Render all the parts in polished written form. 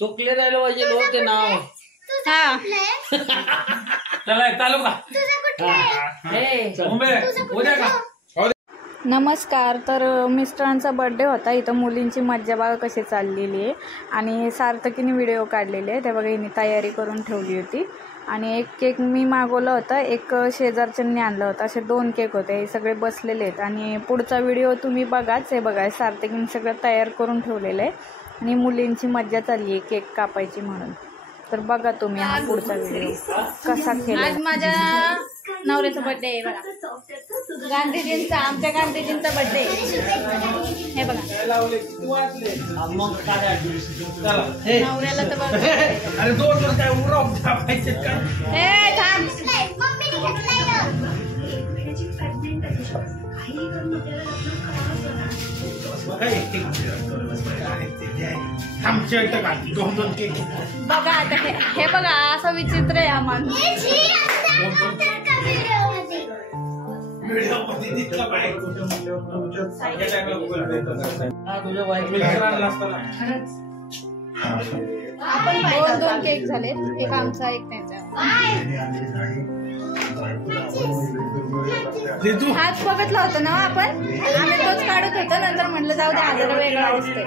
तुकले राहिलं पाहिजे ते नाव. चला चालू का? नमस्कार. तर मिस्टरांचा बर्थडे होता. इथं मुलींची मज्जा बघा कशी चाललेली आहे. आणि सार्थकीने व्हिडिओ काढलेले आहे. ते बघा हिने तयारी करून ठेवली होती. आणि एक केक मी मागवला होता, एक शेजारच्यांनी आणला होता. असे 2 केक होते. हे सगळे बसलेले आहेत. आणि पुढचा व्हिडिओ तुम्ही बघाच. हे बघा सार्थकीने सगळं तयार करून ठेवलेलं आहे. आणि मुलींची मज्जा चालली आहे केक कापायची म्हणून. तर बघा तुम्ही हा पुढचा व्हिडिओ कसा केला. आज माझ्या नवऱ्याचा बर्थडे आहे बघा. गांधीजींचा, आमच्या गांधीजींचा बर्थडे. हे बघा नवऱ्याला तर बघा. अरे दोन काय उराव पाहिजे काय? हे थांब. बघा आता हे बघा असं विचित्र आहे आम्हाला. आपण 2 केक झाले, एक आमचा एक त्याचा. हाच बघितला होता ना आपण, आम्ही तोच काढत होतो. नंतर म्हटलं जाऊ दे आजार वेगळा दिसतोय.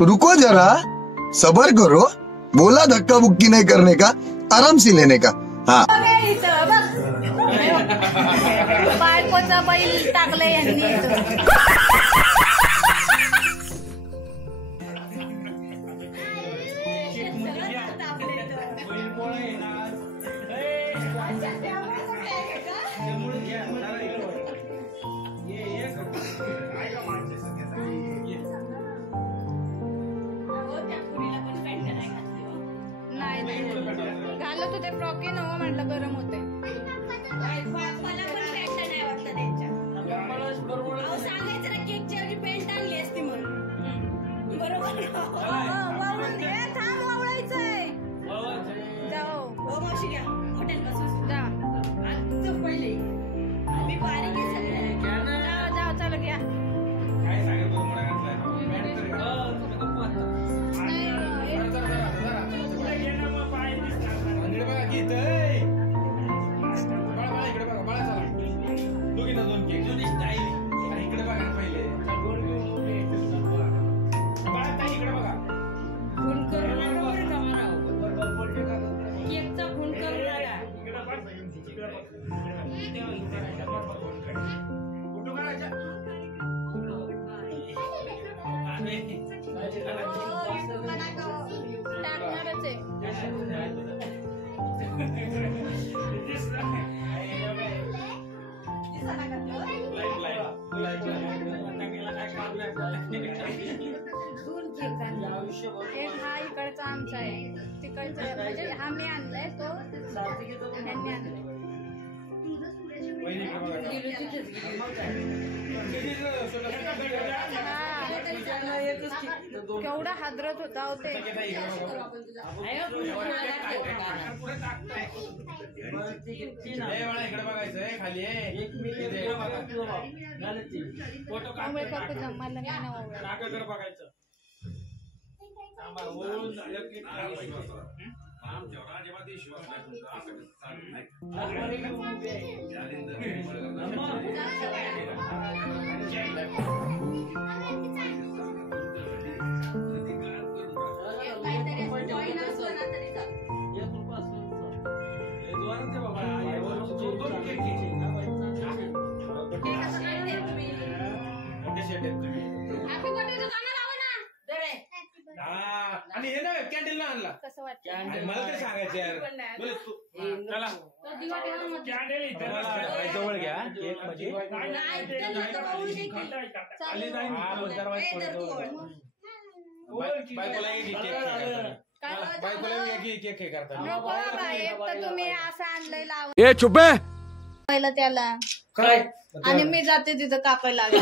रुको जरा, सबर करो. बोला धक्का बुक्की नहीं करने का, आराम से लेने का. हाँ बायकोचा बैल टाकले यांनी. घालत होते फ्रॉक न म्हटलं गरम होते. सांगायचं ना केकच्या ऐवजी पेंट आणली असती म्हणून. बरोबर थांब वावळायचंय. जाओ मावशी घ्या हॉटेल पासून जा. पहिले मी बारीक जाओ चला घ्या. टाकणारच आहे. एक हा इकडचा आमचा आहे, तिकडचा म्हणजे हा मी आणलाय, तो त्यांनी आणलाय. केवढा हादरत होता होते. जमायला नाही बघायचं. आणि हे ना कॅन्डल ना आणला कसं वाटतं मला तरी सांगायचं यार. चला जवळ घ्या केक म्हणजे बायकोला केक हे करतात. तुम्ही असं आणलंय लावून. ए चुपे पहिलं त्याला काय आणि मी जाते तिथं कापायला लागले.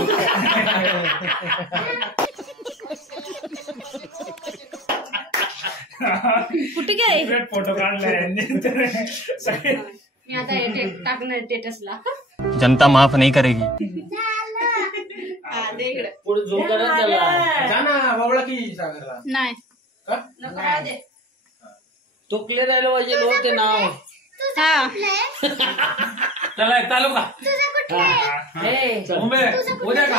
कुठे काय फोटो काढलाय मी आता टाकणार स्टेटसला. जनता माफ नहीं करेगी. दे इकडे. पुढे झूम करा त्याला. जा ना बाबळा की सागरला. नाही हा? नको राहू दे. तुकले राहिलं पाहिजे हो ते नाव. हा चला चालू का मुंबई उद्या का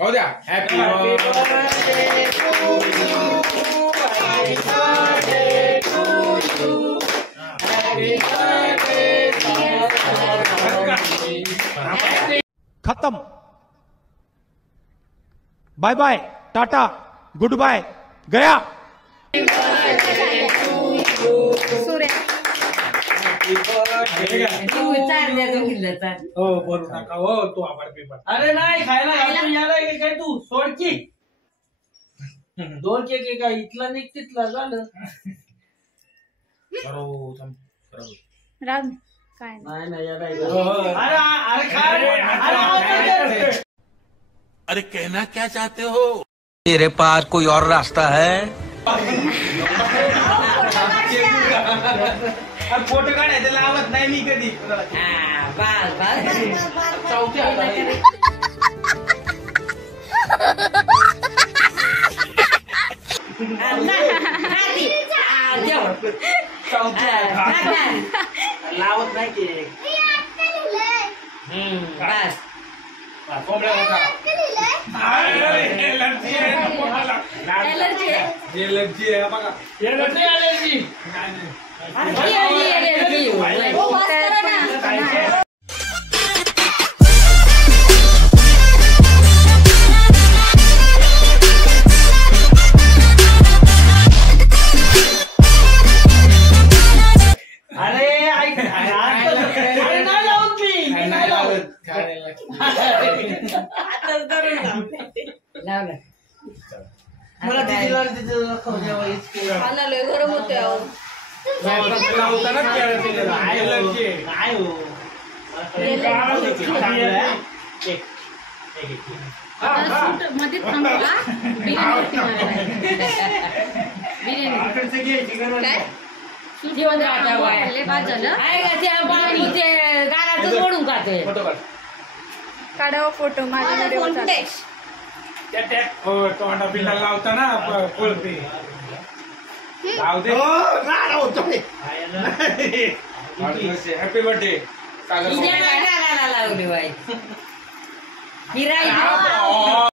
हो द्या. हॅपी खत्म. Bye bye, tata, goodbye, गया. सूर्य हो बोलू नका हो तू आभार पेपर. अरे नाही खायला घालतो याला एक काय तू सोडकी. 2 केक एका इथला निघ तिथला झालं. राम काय नाही नाही याला अरे अरे काय अरे कहना क्या चाहते हो? तेरे पास कोई और रास्ता है? फोटो काढायचं लावत नाही मी कधी. चौथ्या लावत नाही केक. कोंबड्या होता एलर्जी आहे. एलर्जी आहे बघा. Allergy allergy. हो, बस करा ना. अरे ऐक अरे नाही लावत मी नाही लावत. मला तिला खाऊ द्यावा. खायला लय गरम होते अहो. लावताना एलर्जी काय हो मध्ये थांबला बिर्याणी काय जेवण बाद झालं. गाण्याचं जोडून खाते. काढावं फोटो माझ्या व्हिडिओ चालू. तोंडा पिल्ला लावताना कोळपे लाव दे. हॅपी बर्थडे सागर. लावली बाई.